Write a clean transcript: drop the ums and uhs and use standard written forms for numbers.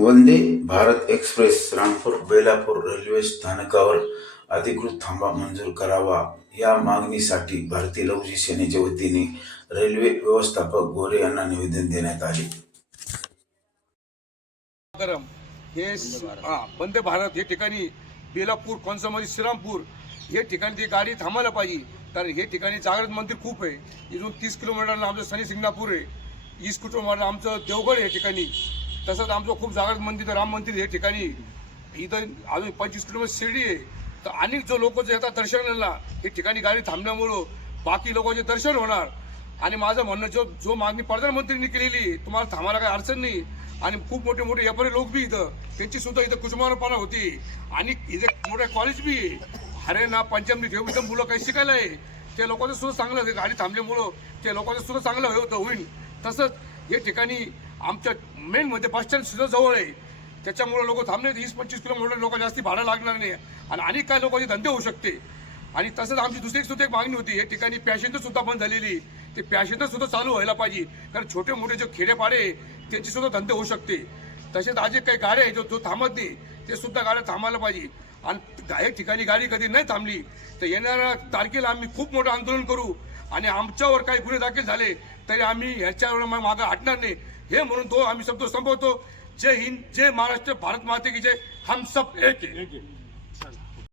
Vande Bharat express Rampur Belapur railway स्थानकावर अधिकृत थांबा मंजूर करावा या मागणीसाठी भारतीय लघुजी सेनेच्या वतीने रेल्वे व्यवस्थापक गोरे यांना निवेदन देण्यात आले. वंदे भारत हे ठिकाणी बेलापूर कोणसामध्ये श्रीरामपूर हे ठिकाणी ती गाडी थांबायला पाहिजे. कारण हे ठिकाणी जागृत मंदिर खूप आहे. इथून 30 किलोमीटरला आमचं शनी सिंगणापूर आहे, 20 किलोमीटरला आमचं देवगड आहे ठिकाणी. तसंच आमचं खूप जागृत मंदिर राम मंदिर हे ठिकाणी. इथं अजून 25 किलोमीटर शिर्डी आहे. तर अनेक जो लोक जे येतात दर्शनाला हे ठिकाणी गाडी थांबल्यामुळं बाकी लोकांचे दर्शन होणार. आणि माझं म्हणणं जो मागणी प्रधानमंत्र्यांनी केलेली तुम्हाला थांबायला काही अडचण नाही. आणि खूप मोठे मोठे व्यापारी लोक बी इथं त्यांची सुद्धा इथं कुसुमारपणा होती. आणि इथं मोठे कॉलेज बी हरियाणा पंजाब इथं मुलं काही शिकायला आहे. त्या लोकांचं सुद्धा चांगलं गाडी थांबल्यामुळं त्या लोकांचं सुद्धा चांगलं होईल. तसंच हे ठिकाणी आमच्या मेन मध्ये बस स्टँड सुद्धा जवळ आहे. त्याच्यामुळे लोक थांबले 20-25 किलोमीटर लोक जास्ती भाडं लागणार नाही. आणि अनेक काही लोकांचे धंदे होऊ शकते. आणि तसंच आमची दुसरी सुद्धा एक मागणी होती. हे ठिकाणी पॅसेंजर सुद्धा बंद झालेली, ते पॅसेंजर सुद्धा चालू व्हायला पाहिजे. कारण छोटे मोठे जे खेडेपाडे त्यांचे सुद्धा धंदे होऊ शकते. तसेच आज काही गाड्या आहे जो थांबत नाही ते सुद्धा गाड्या थांबायला पाहिजे. आणि हे ठिकाणी गाडी कधी नाही थांबली तर येणाऱ्या तारखेला आम्ही खूप मोठं आंदोलन करू. आणि आमच्यावर काही गुन्हे दाखल झाले तरी आम्ही ह्याच्यावर मागं हटणार नाही. हे म्हणून तो आम्ही शब्द संपवतो. जय हिंद, जय महाराष्ट्र, भारत माते की जय. हम सब एक है.